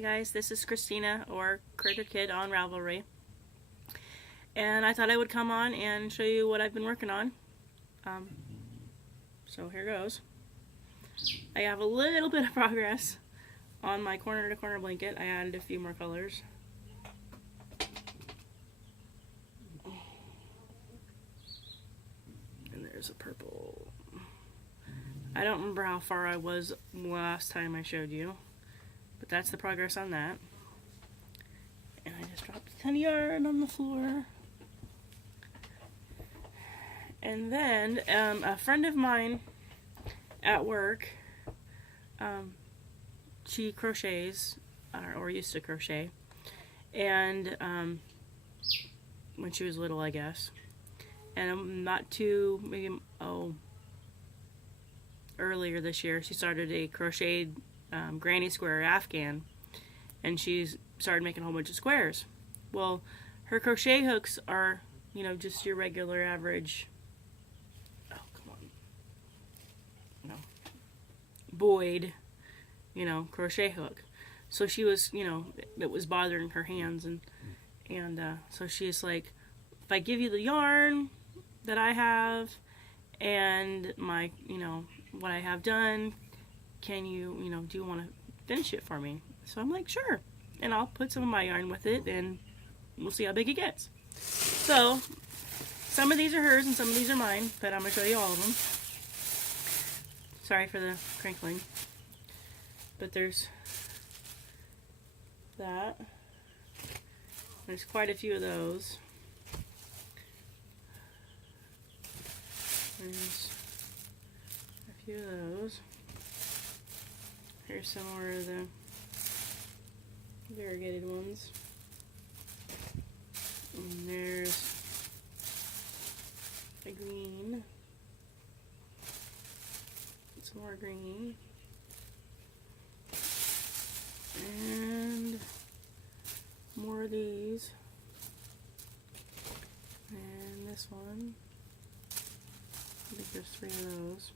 Hi guys, this is Christina or Critter Kid on Ravelry, and I thought I would come on and show you what I've been working on. Um, so here goes. I have a little bit of progress on my corner to corner blanket. I added a few more colors. And there's a purple. I don't remember how far I was last time I showed you, but that's the progress on that. And I just dropped a ton of yarn on the floor. And then a friend of mine at work, she crochets, or used to crochet, and when she was little, I guess. And not too, maybe, earlier this year, she started a crocheted granny square Afghan, and she's started making a whole bunch of squares. Well, her crochet hooks are, just your regular average, Boyd, crochet hook. So she was, it was bothering her hands, and so she's like, if I give you the yarn that I have and my, what I have done, can you, do you want to finish it for me? So I'm like, sure. And I'll put some of my yarn with it, and we'll see how big it gets. So some of these are hers and some of these are mine, but I'm going to show you all of them. Sorry for the crinkling. But there's that. There's quite a few of those. There's a few of those. Here's some more of the variegated ones. And there's a green. Some more green. And more of these. And this one. I think there's 3 of those.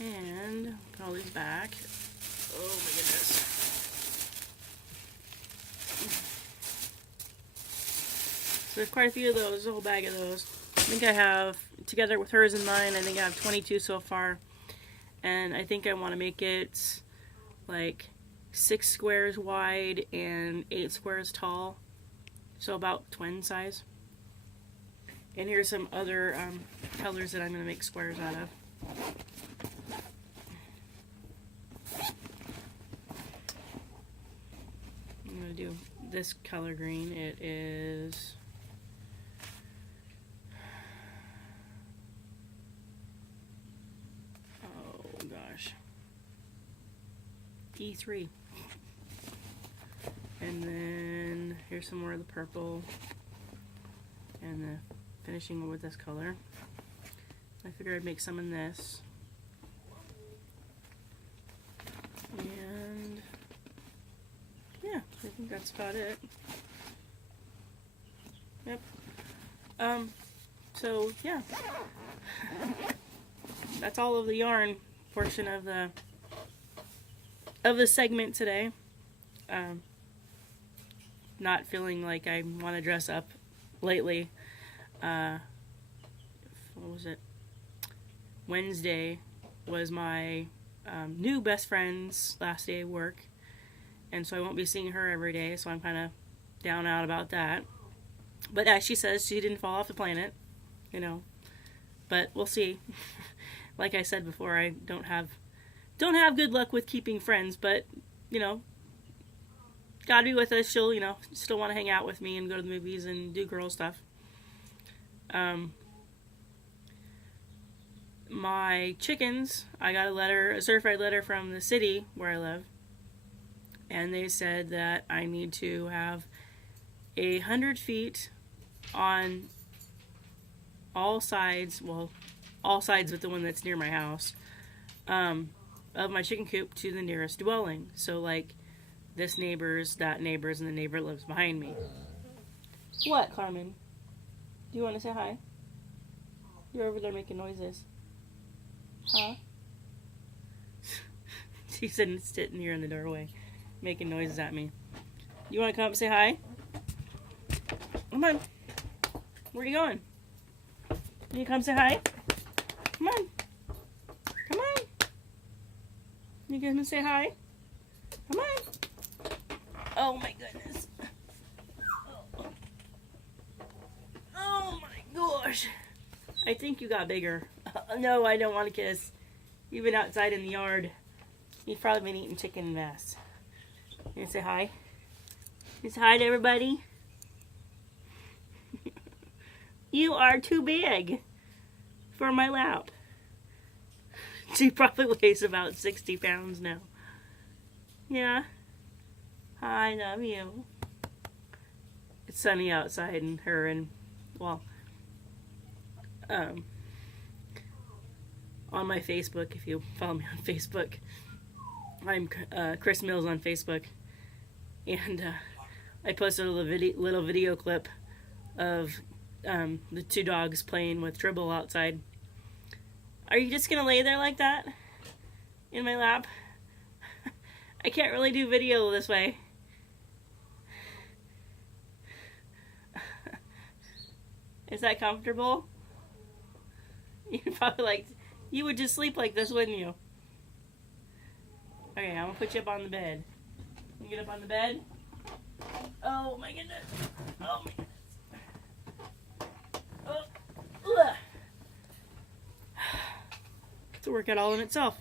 And put all these back. Oh my goodness. So there's quite a few of those, a whole bag of those. I think I have, together with hers and mine, I think I have 22 so far. And I think I want to make it like 6 squares wide and 8 squares tall. So about twin size. And here's some other colors that I'm going to make squares out of. I'm going to do this color green. It is E3. And then here's some more of the purple and the finishing with this color. I figured I'd make some in this. And yeah, I think that's about it. Yep. So yeah. That's all of the yarn portion of the segment today. Not feeling like I want to dress up lately. What was it? Wednesday was my new best friend's last day of work, and so I won't be seeing her every day, so I'm kind of down out about that. But as she says, she didn't fall off the planet, but we'll see. Like I said before, I don't have good luck with keeping friends, but, gotta be with us. She'll, still want to hang out with me and go to the movies and do girl stuff. My chickens, I got a certified letter from the city where I live, and they said that I need to have 100 feet on all sides, but the one that's near my house, of my chicken coop to the nearest dwelling. So like this neighbor's, that neighbor's, and the neighbor lives behind me. What, Carmen? Do you want to say hi? You're over there making noises. Huh? She's sitting here in the doorway. making noises at me. You want to come up and say hi? Come on. Where are you going? You come say hi? Come on. Come on. You come and say hi? Come on. Oh my goodness. Oh my gosh. I think you got bigger. No, I don't want to kiss. You've been outside in the yard. You've probably been eating chicken and mess. You gonna say hi? You say hi to everybody? You are too big for my lap. She probably weighs about 60 pounds now. Yeah. I love you. It's sunny outside and her and, well, on my Facebook, if you follow me on Facebook, I'm Chris Mills on Facebook, and I posted a little video clip of the two dogs playing with Tribble outside. Are you just gonna lay there like that in my lap? I can't really do video this way. Is that comfortable? You'd probably like, you would just sleep like this, wouldn't you? Okay, I'm gonna put you up on the bed. You get up on the bed? Oh my goodness. Oh my goodness. Oh, ugh. It's a workout all in itself.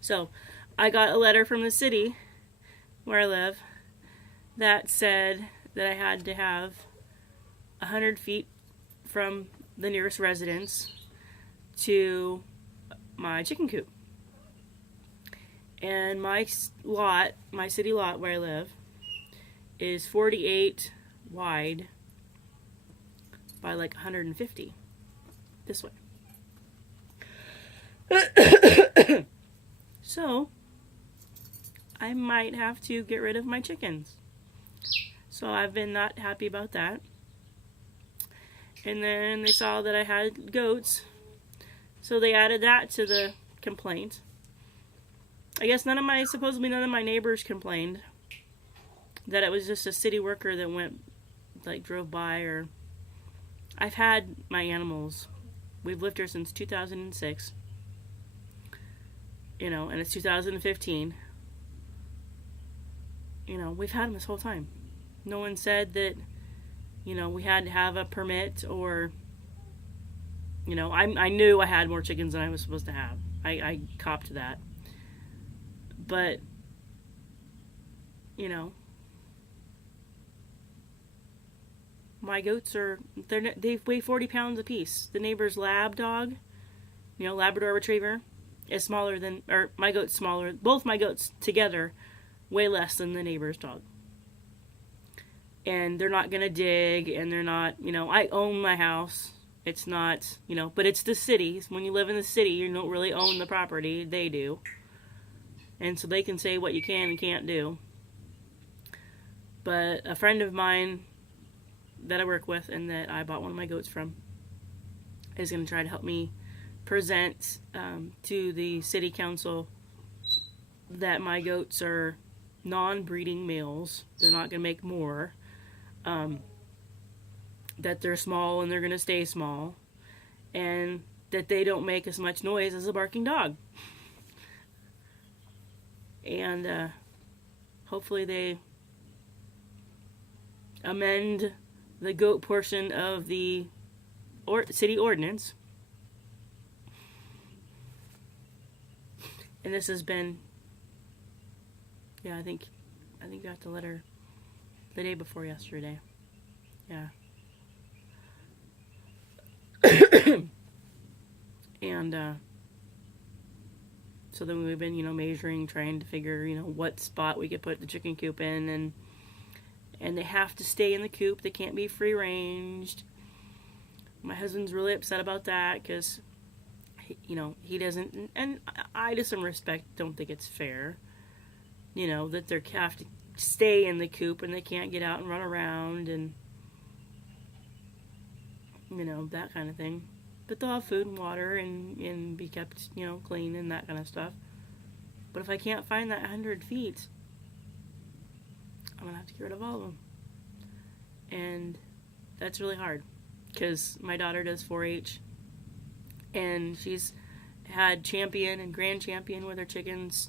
So, I got a letter from the city where I live that said that I had to have 100 feet from the nearest residence to my chicken coop. And my lot, my city lot where I live, is 48 wide by like 150 this way. So, I might have to get rid of my chickens. So I've been not happy about that. And then they saw that I had goats, so they added that to the complaint. I guess supposedly none of my neighbors complained that it was just a city worker that drove by, or I've had my animals. We've lived here since 2006, and it's 2015. We've had them this whole time. No one said that, we had to have a permit, or, I knew I had more chickens than I was supposed to have. I copped that. But, my goats they weigh 40 pounds apiece. The neighbor's lab dog, Labrador Retriever, is smaller than, or my goat's smaller. Both my goats together weigh less than the neighbor's dog. And they're not going to dig, and they're not, I own my house. It's not, but it's the city. When you live in the city, you don't really own the property. They do. And so they can say what you can and can't do. But a friend of mine that I work with and that I bought one of my goats from is going to try to help me present to the city council that my goats are non-breeding males. They're not going to make more. That they're small and they're going to stay small. And that they don't make as much noise as a barking dog. And hopefully they amend the goat portion of the city ordinance. And this has been, I think I got the letter the day before yesterday. Yeah. And so then we've been, measuring, trying to figure, what spot we could put the chicken coop in, and they have to stay in the coop. They can't be free ranged. My husband's really upset about that because, he doesn't, and I, to some respect, don't think it's fair, that they have to stay in the coop and they can't get out and run around and, that kind of thing. But they'll have food and water and be kept, clean and that kind of stuff. But if I can't find that 100 feet, I'm going to have to get rid of all of them. And that's really hard because my daughter does 4-H, and she's had champion and grand champion with her chickens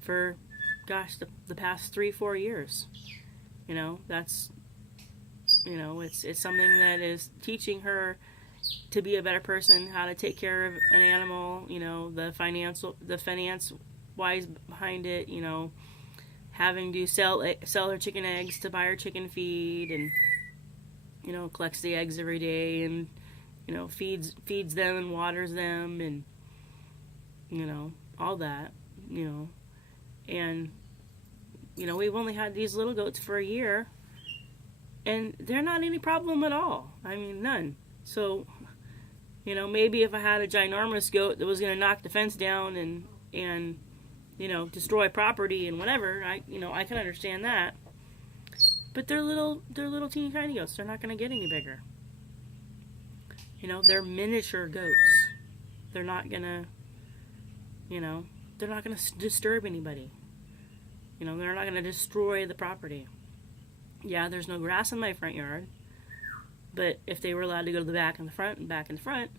for, gosh, the past 3-4 years. You know, that's, you know, it's something that is teaching her to be a better person, how to take care of an animal, you know, the finance wise behind it, you know, having to sell her chicken eggs to buy her chicken feed, and, you know, collects the eggs every day, and, you know, feeds them and waters them, and, you know, all that, you know. And, you know, we've only had these little goats for a year, and they're not any problem at all. I mean, none. So, you know, maybe if I had a ginormous goat that was going to knock the fence down and you know, destroy property and whatever, I can understand that. But they're little teeny tiny goats. They're not going to get any bigger. You know, they're miniature goats. They're not going to, you know, they're not going to disturb anybody. You know, they're not going to destroy the property. Yeah, there's no grass in my front yard. But if they were allowed to go to the back and the front and back and the front,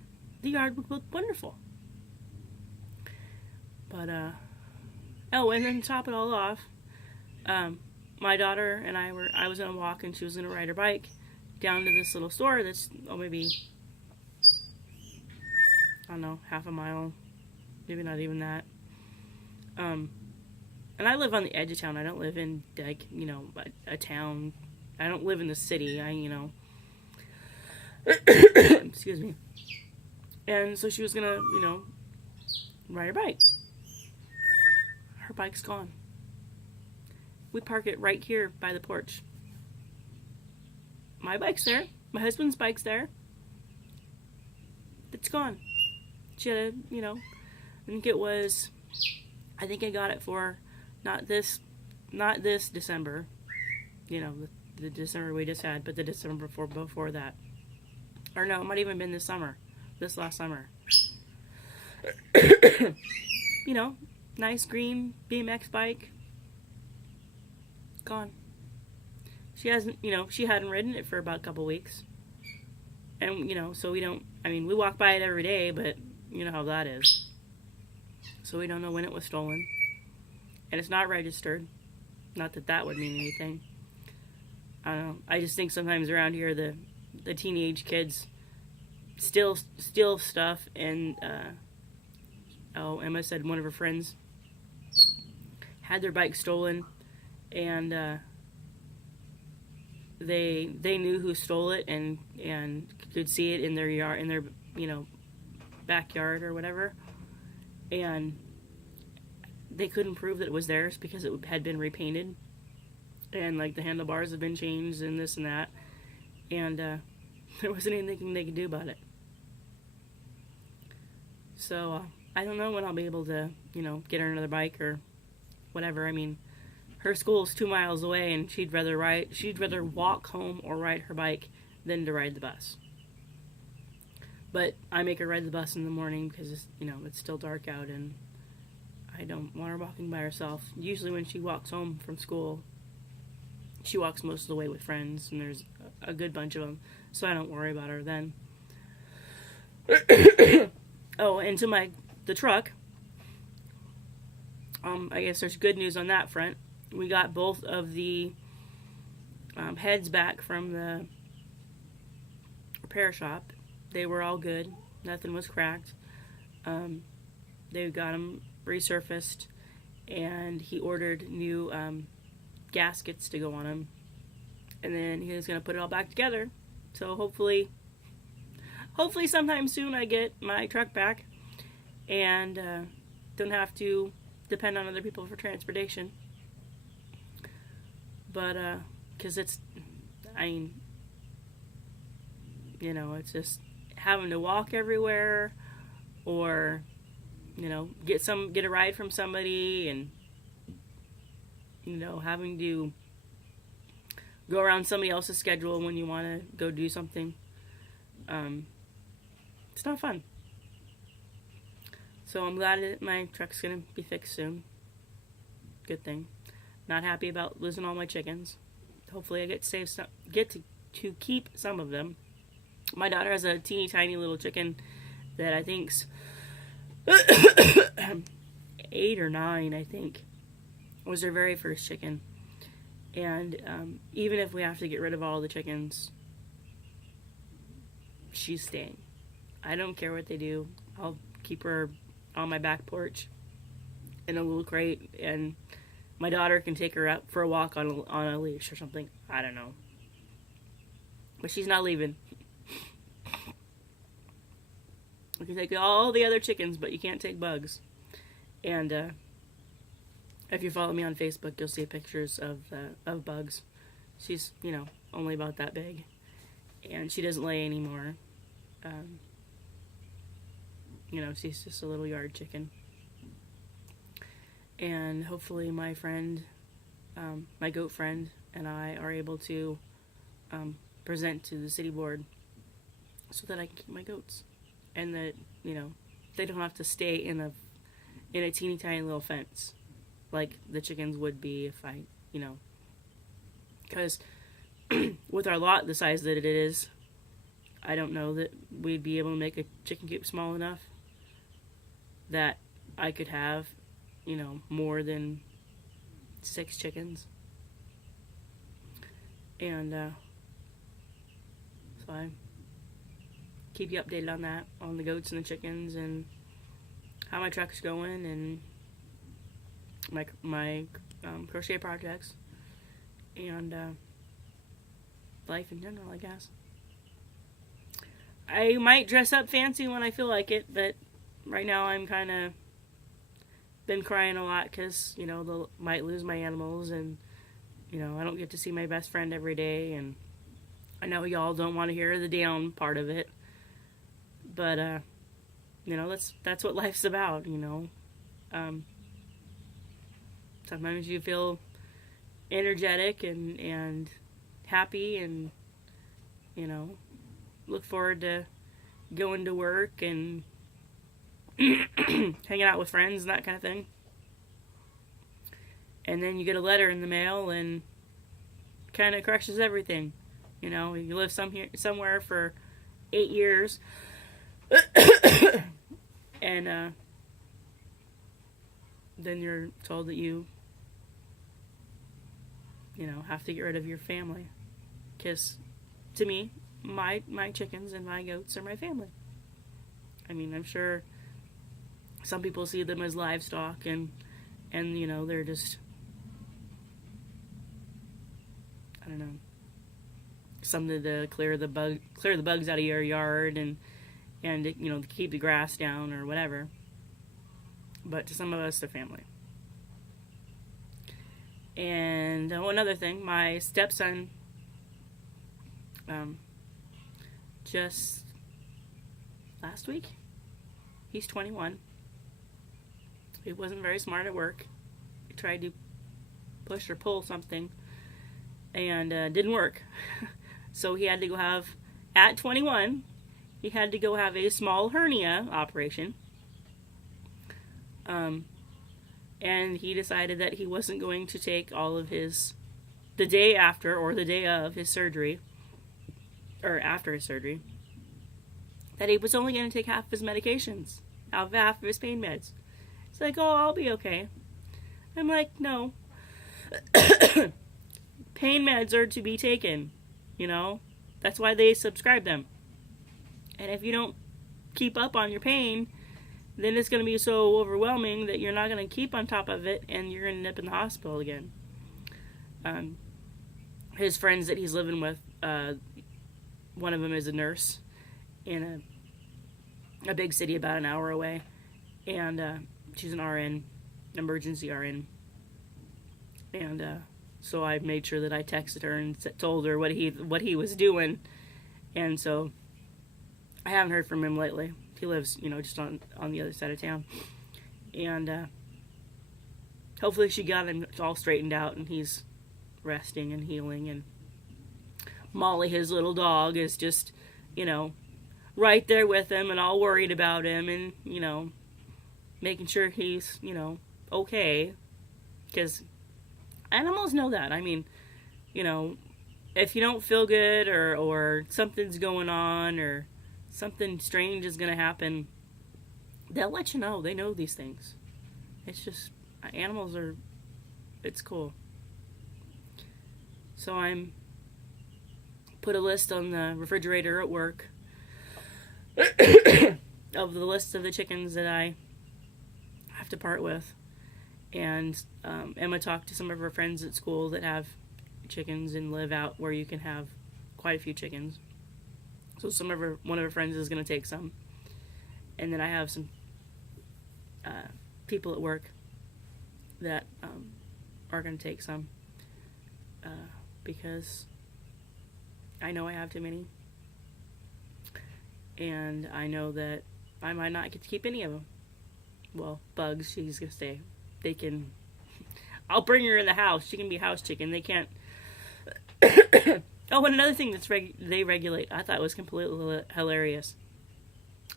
the yard would look wonderful. But, oh, and then to top it all off, my daughter and I was going to walk, and she was going to ride her bike down to this little store that's, maybe, I don't know, half a mile, maybe not even that. And I live on the edge of town. I don't live in, like, you know, a town. I don't live in the city. You know, excuse me. And so she was gonna, you know, ride her bike. Her bike's gone. We park it right here by the porch. My bike's there. My husband's bike's there. It's gone. She had a, you know, I think I got it for not this December, you know, the December we just had, but the December before that. Or no, it might even been this last summer. You know, nice green BMX bike. Gone. She hadn't ridden it for about a couple weeks. And, you know, so we walk by it every day, but you know how that is. So we don't know when it was stolen. And it's not registered. Not that that would mean anything. I don't know. I just think sometimes around here the teenage kids steal stuff, and Emma said one of her friends had their bike stolen, and they knew who stole it, and could see it in their yard, in their, you know, backyard or whatever, and they couldn't prove that it was theirs because it had been repainted, and like the handlebars had been changed and this and that, and there wasn't anything they could do about it. So I don't know when I'll be able to, you know, get her another bike or whatever. I mean, her school's 2 miles away, and she'd rather walk home or ride her bike than to ride the bus. But I make her ride the bus in the morning because it's, you know, it's still dark out, and I don't want her walking by herself. Usually when she walks home from school, she walks most of the way with friends, and there's a good bunch of them, so I don't worry about her then. Oh, and to the truck, I guess there's good news on that front. We got both of the heads back from the repair shop. They were all good. Nothing was cracked. They got them resurfaced, and he ordered new gaskets to go on them, and then he was going to put it all back together. So hopefully sometime soon I get my truck back and don't have to depend on other people for transportation. But because it's, I mean, you know, it's just having to walk everywhere, or, you know, get a ride from somebody, and, you know, having to go around somebody else's schedule when you want to go do something. It's not fun. So I'm glad that my truck's gonna be fixed soon. Good thing. Not happy about losing all my chickens. Hopefully, I get to save some, get to keep some of them. My daughter has a teeny tiny little chicken that I think's 8 or 9. I think was her very first chicken. And even if we have to get rid of all the chickens, she's staying. I don't care what they do. I'll keep her on my back porch in a little crate, and my daughter can take her out for a walk on a leash or something. I don't know. But she's not leaving. You can take all the other chickens, but you can't take bugs. And if you follow me on Facebook, you'll see pictures of bugs. She's, only about that big. And she doesn't lay anymore. She's just a little yard chicken. And hopefully my friend, my goat friend, and I are able to present to the city board so that I can keep my goats. And that, they don't have to stay in a teeny tiny little fence like the chickens would be if I, because with our lot the size that it is, I don't know that we'd be able to make a chicken coop small enough that I could have, more than 6 chickens. And so I keep you updated on that, on the goats and the chickens, and how my truck's going, and my crochet projects, and life in general, I guess. I might dress up fancy when I feel like it, but right now I'm kind of been crying a lot because, might lose my animals, and, I don't get to see my best friend every day, and I know y'all don't want to hear the down part of it, but, that's what life's about, sometimes you feel energetic and happy and, look forward to going to work and hanging out with friends and that kind of thing. And then you get a letter in the mail and kind of crushes everything. You live somewhere for 8 years and then you're told that you have to get rid of your family. Because to me, my chickens and my goats are my family. I mean, I'm sure some people see them as livestock and they're just, I don't know, something to clear the bugs out of your yard and keep the grass down or whatever. But to some of us, they're family. And one other thing, my stepson just last week, he's 21. He wasn't very smart at work. He tried to push or pull something and didn't work. So he had to go have, at 21, he had to go have a small hernia operation. And he decided that he wasn't going to take all of the day after or the day of his surgery, or after his surgery, that he was only going to take half of his medications, half of his pain meds. It's like, oh, I'll be okay. I'm like, no. Pain meds are to be taken, That's why they subscribe them. And if you don't keep up on your pain, then it's going to be so overwhelming that you're not going to keep on top of it, and you're going to end up in the hospital again. His friends that he's living with, one of them is a nurse in a big city about an hour away, and she's an RN, emergency RN. And so I made sure that I texted her and told her what he was doing, and so I haven't heard from him lately. He lives, just on the other side of town. And hopefully she got him all straightened out and he's resting and healing. And Molly, his little dog, is just, right there with him and all worried about him and, making sure he's, okay. Because animals know that. I mean, if you don't feel good or something's going on or something strange is going to happen, they'll let you know. They know these things. It's just, animals are, it's cool. So I'm put a list on the refrigerator at work of the list of the chickens that I have to part with. And Emma talked to some of her friends at school that have chickens and live out where you can have quite a few chickens. So one of her friends is going to take some. And then I have some people at work that are going to take some because I know I have too many. And I know that I might not get to keep any of them. Well, Bugs, she's going to stay. They can... I'll bring her in the house. She can be house chicken. They can't... Oh, and another thing they regulate, I thought was completely hilarious.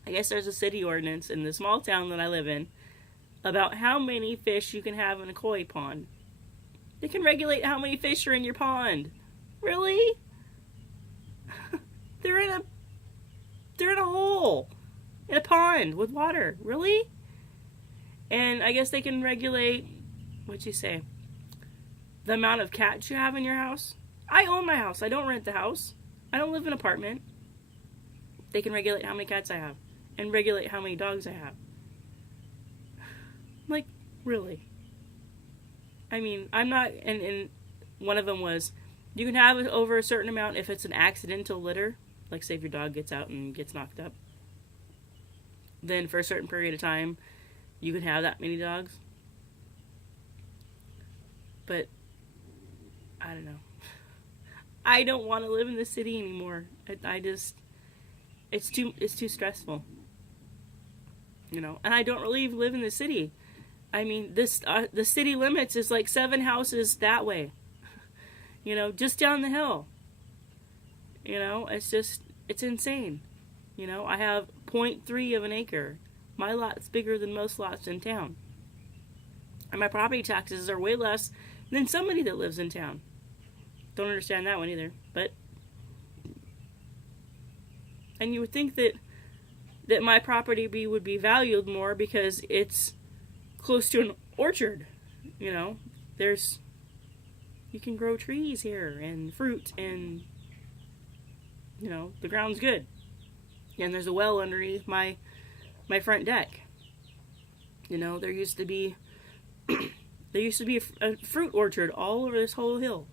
I guess there's a city ordinance in the small town that I live in about how many fish you can have in a koi pond. They can regulate how many fish are in your pond. Really? They're in a hole. In a pond with water. Really? And I guess they can regulate, what'd you say? The amount of cats you have in your house. I own my house. I don't rent the house. I don't live in an apartment. They can regulate how many cats I have. And regulate how many dogs I have. Like, really? I mean, I'm not... And one of them was, you can have over a certain amount if it's an accidental litter. Like, say if your dog gets out and gets knocked up. Then for a certain period of time, you can have that many dogs. But, I don't know. I don't want to live in the city anymore. I just... It's too stressful. And I don't really live in the city. I mean, the city limits is like 7 houses that way. Just down the hill. It's insane. I have 0.3 of an acre. My lot's bigger than most lots in town. And my property taxes are way less than somebody that lives in town. Don't understand that one either. But, and you would think that my property would be valued more because it's close to an orchard. You can grow trees here and fruit and, the ground's good. And there's a well underneath my front deck. There used to be a fruit orchard all over this whole hill.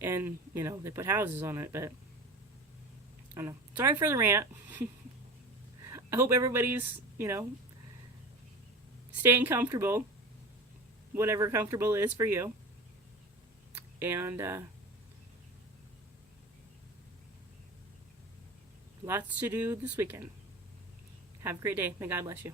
And, they put houses on it, but I don't know. Sorry for the rant. I hope everybody's, staying comfortable. Whatever comfortable is for you. And, lots to do this weekend. Have a great day. May God bless you.